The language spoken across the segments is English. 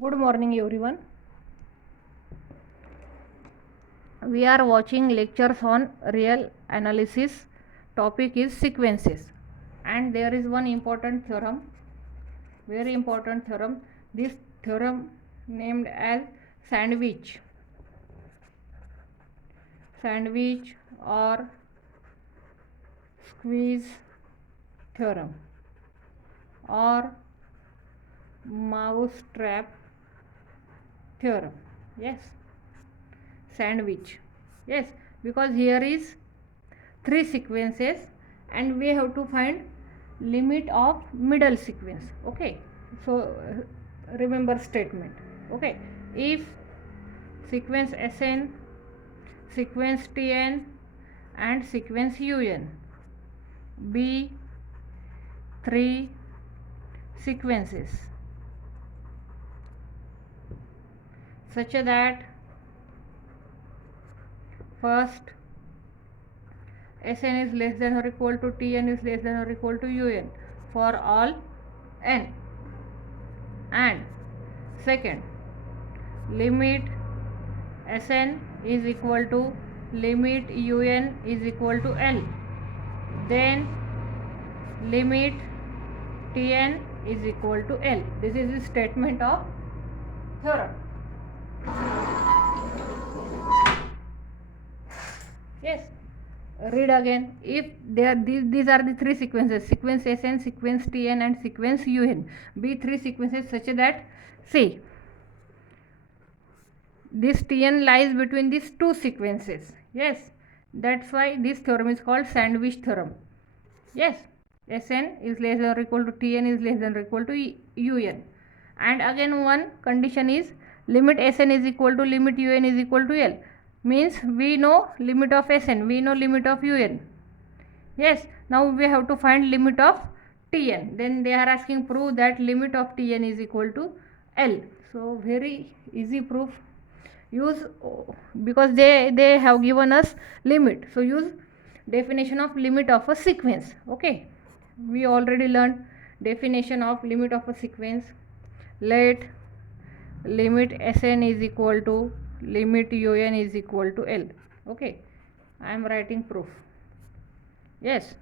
Good morning, everyone. We are watching lectures on real analysis. Topic is sequences, and there is one important theorem, very important theorem. This theorem named as sandwich or squeeze theorem or mousetrap theorem. Yes, sandwich. Yes, because here is three sequences and we have to find limit of middle sequence. Okay, so remember statement. Okay, if sequence Sn, sequence Tn and sequence Un be three sequences such that first Sn is less than or equal to Tn is less than or equal to Un for all n, and second limit Sn is equal to limit Un is equal to L, then limit Tn is equal to L. This is the statement of theorem. Yes, read again. If these are the three sequences, sequence Sn, sequence Tn and sequence Un be three sequences such that, see, this Tn lies between these two sequences. Yes, that's why this theorem is called sandwich theorem. Yes, Sn is less than or equal to Tn is less than or equal to Un, and again one condition is limit Sn is equal to limit Un is equal to L, means we know limit of Sn, we know limit of Un. Yes, now we have to find limit of Tn. Then they are asking prove that limit of Tn is equal to L. So very easy proof. Use, because they have given us limit, so use definition of limit of a sequence. Okay, we already learned definition of limit of a sequence. Let limit Sn is equal to limit Un is equal to L. Okay, I am writing proof. Yes,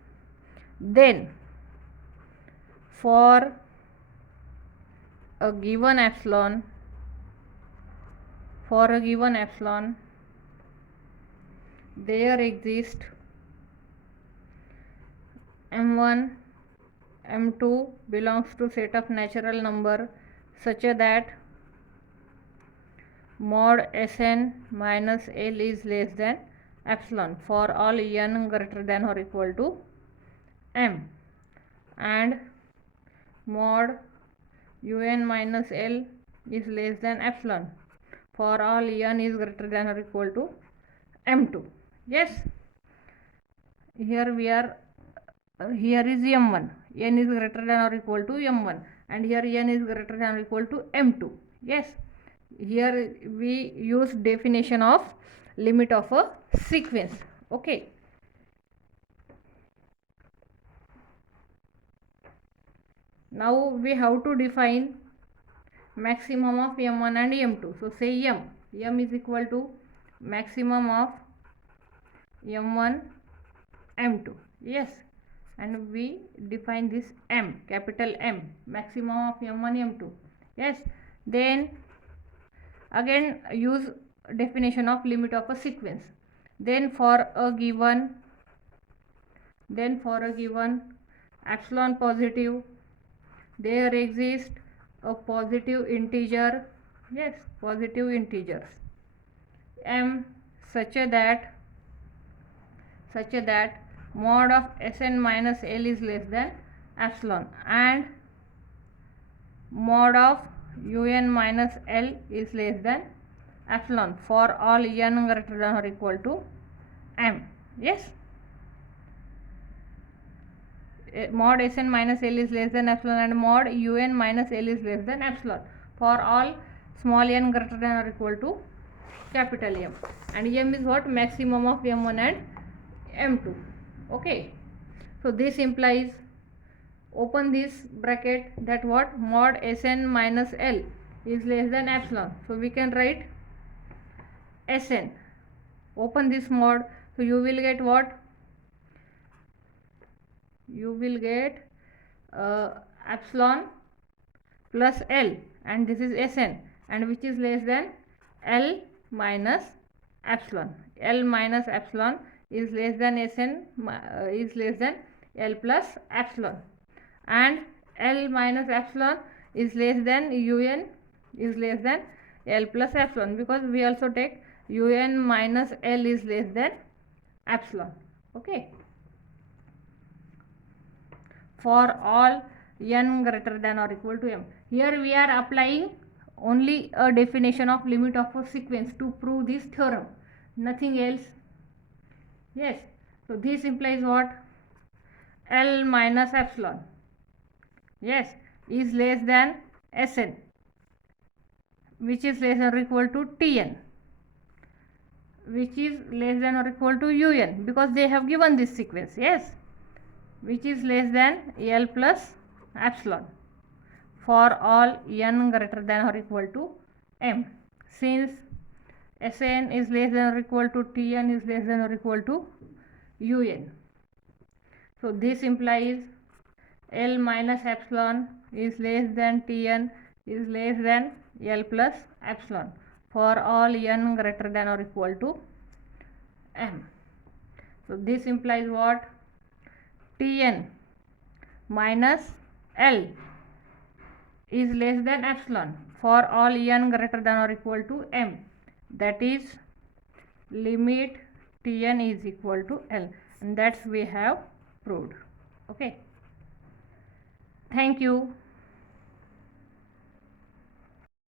then for a given epsilon, there exist m1 m2 belongs to set of natural number such that mod Sn minus L is less than epsilon for all n greater than or equal to m, and mod Un minus L is less than epsilon for all n is greater than or equal to m2. Yes, here we are, here is m1, n is greater than or equal to m1, and here n is greater than or equal to m2. Yes, here we use definition of limit of a sequence. Okay, now we have to define maximum of m1 and m2. So say m is equal to maximum of m1 m2. Yes, and we define this m, capital M, maximum of m1 m2. Yes, then again use definition of limit of a sequence. Then for a given epsilon positive, there exist a positive integer. Yes, positive integers m such that mod of Sn minus L is less than epsilon, and mod of Un minus L is less than epsilon for all n greater than or equal to m. Yes, mod Sn minus L is less than epsilon and mod Un minus L is less than epsilon for all small n greater than or equal to capital M, and M is what? Maximum of m1 and m2. Okay, so this implies, open this bracket, that what? Mod Sn minus L is less than epsilon. So we can write Sn. Open this mod. So you will get what? You will get epsilon plus L, and this is Sn, and which is less than L minus epsilon. L minus epsilon is less than Sn is less than L plus epsilon, and L minus epsilon is less than Un is less than L plus epsilon, because we also take Un minus L is less than epsilon. Okay. For all n greater than or equal to m. Here we are applying only a definition of limit of a sequence to prove this theorem, nothing else. Yes. So this implies what? L minus epsilon, yes, is less than Sn, which is less than or equal to Tn, which is less than or equal to Un, because they have given this sequence. Yes, which is less than L plus epsilon for all n greater than or equal to m. Since Sn is less than or equal to Tn is less than or equal to Un. So this implies L minus epsilon is less than Tn is less than L plus epsilon for all n greater than or equal to m. So this implies what? Tn minus L is less than epsilon for all n greater than or equal to m, that is limit Tn is equal to L, and that's we have proved. Okay, thank you.